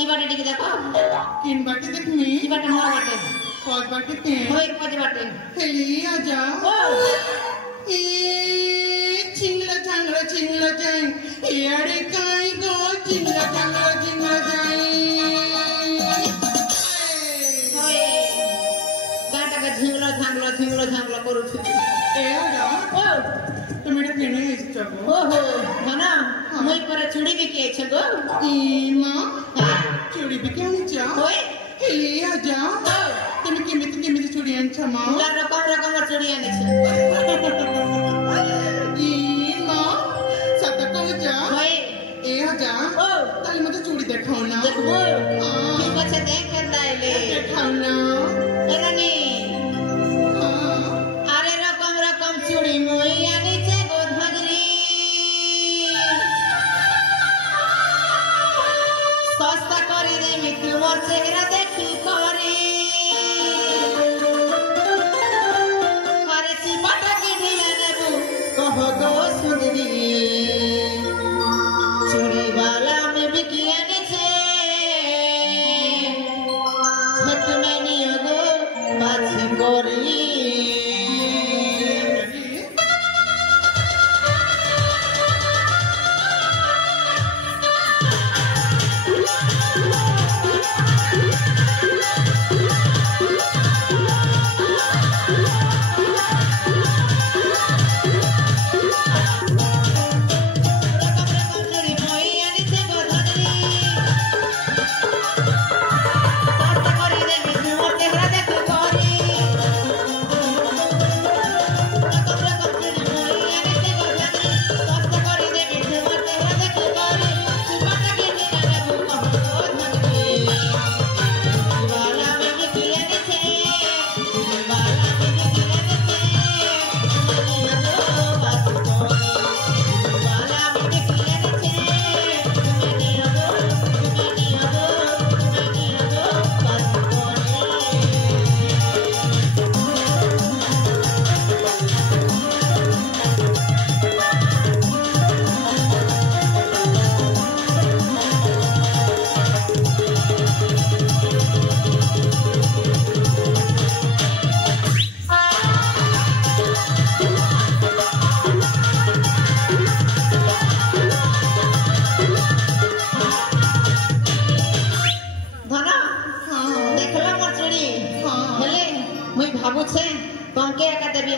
ई बाटे टिके देखो किन बाटे देखनी ई बाटे मोर बाटे पांच बाटे ते होय पांच बाटे हेली आजा ओ ए चिंगला जाई यारे काई गो चिंगला जाई होय गाटा का झिंगलो झांगलो करू छी ए आजा ओ তুমি এটা কেনে এসেছো গো ओहो ना মই पर चूड़ी भी के छ गो ই মা চুড়ি বিকে আনছা होय হেলি আজা তুমি কেমিতি চুড়ি আনছা মা पूरा रकम चूड़ी आने छ ই মা সত কওছা होय এ আজা ओ তাহলে মতে চুড়ি দেখাও না देखबो ठीक আছে देख कर लाइले দেখাও না एरानी अरे रकम चूड़ी মই आने छ गो धगरी सस्ता करी दे मी तुमर चेहरा देखी करे अरे चिपटा के ढिला नेबू कहो गो सुंदरी चूड़ी वाला में बिकी आने छे मत मैंने गो बाछी करी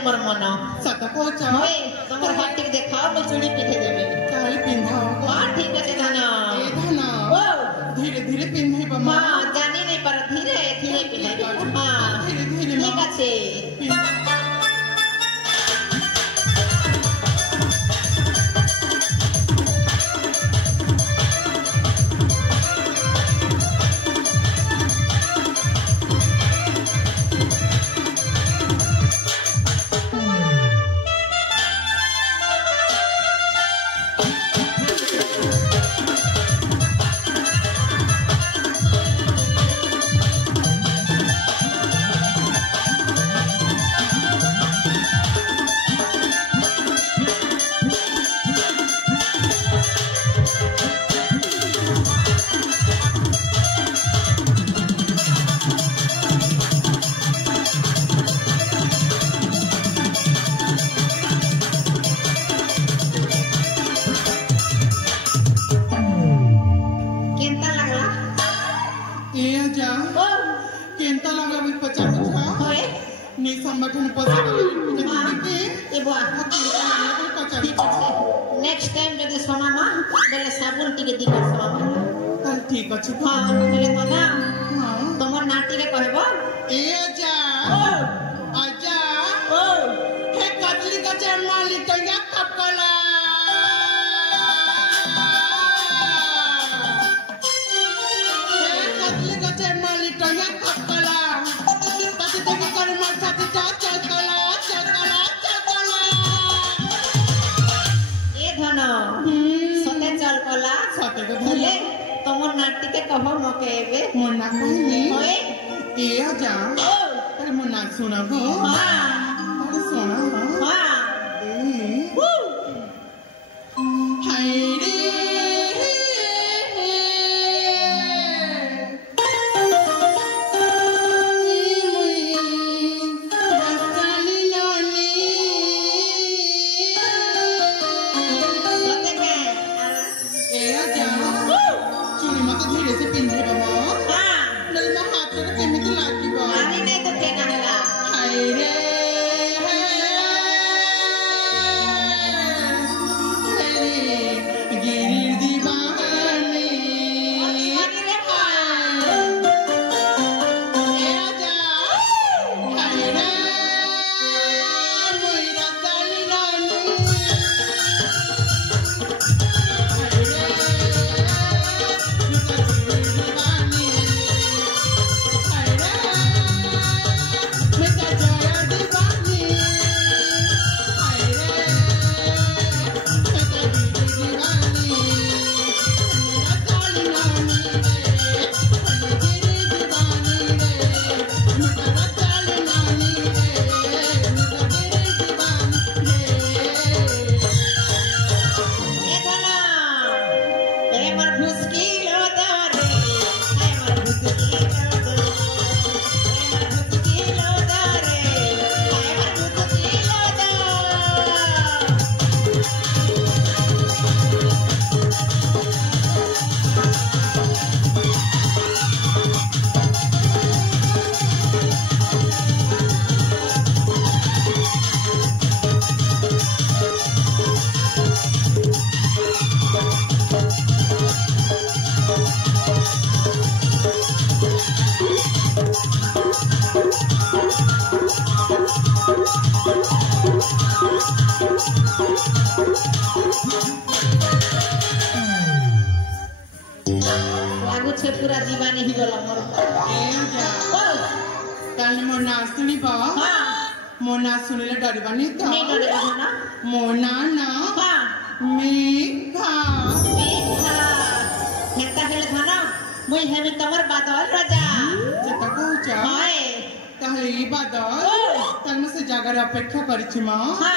मोर मन सत कौचा होय तमर हाटी देखाओ मैं चूड़ी पिथे देबे काहे पिंधाओ हां ठीक है धना ए धना ओ धीरे पिंधाई बम्मा हां जानी नहीं पर धीरे पिंधाई हां धीरे ठीक আছে संगठन पसंद नेक्स्ट टाइम जदि सोनामा बेले साबुन टिके दिखा सोनामा ठीक अछि हां बेले मना तमर नाटी रे कहबो ए जा आजा ओ हे कतली का चरमाली तंगा कपला हे कतली का चरमाली तंगा कपला तते देखि कर मार छाती चकला ए धन सते चल कला सते को भले तमर नाटी के कहबो मके एबे मोर ना कहनी होय ए आजा अरे मोर ना सुना गो हां अरे सुना हां हाय रे धीरे से पिंधे बाबा हां नल में हाथ रे केमिति लागिबो मारी नहीं तो केना होला हाय रे गिरिर दीवानी दीवानी रे ए आजा हाय रे मोइरा ताली रानी हाय रे मुका गिरिर दीवानी हाय रे मुका जया दीवानी हाय रे मुका गिरिर दीवानी मेरा ताली रानी रे गिरिर दीवानी रे मेरा ताली रानी रे मेरा गिरिर दीवानी रे ए धना ए मर मुश्किल होता रे ए मर मुश्किल होता ए मर मुश्किल होता रे ए मर मुश्किल होता लागू छे पूरा दीवानी ही गला मोर ए आजा ओ ताली मो ना सुनिबो हां मो ना सुनिले डरबानी तो नहीं डरे धना मो ना ना हां मीठा मीठा हेता हेले धना मुई हेमे तमर बादल राजा जेता कहूच हाय ताहले ई बादल तन्म से जागर अपेक्षा करिछि म हां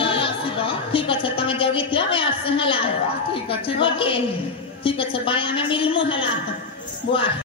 नाला आसीबो ठीक আছে তুমি जोगी थियो मैं आपसे हला ठीक अछि ओके ठीक আছে बाय आमे मिलमु हला बुआ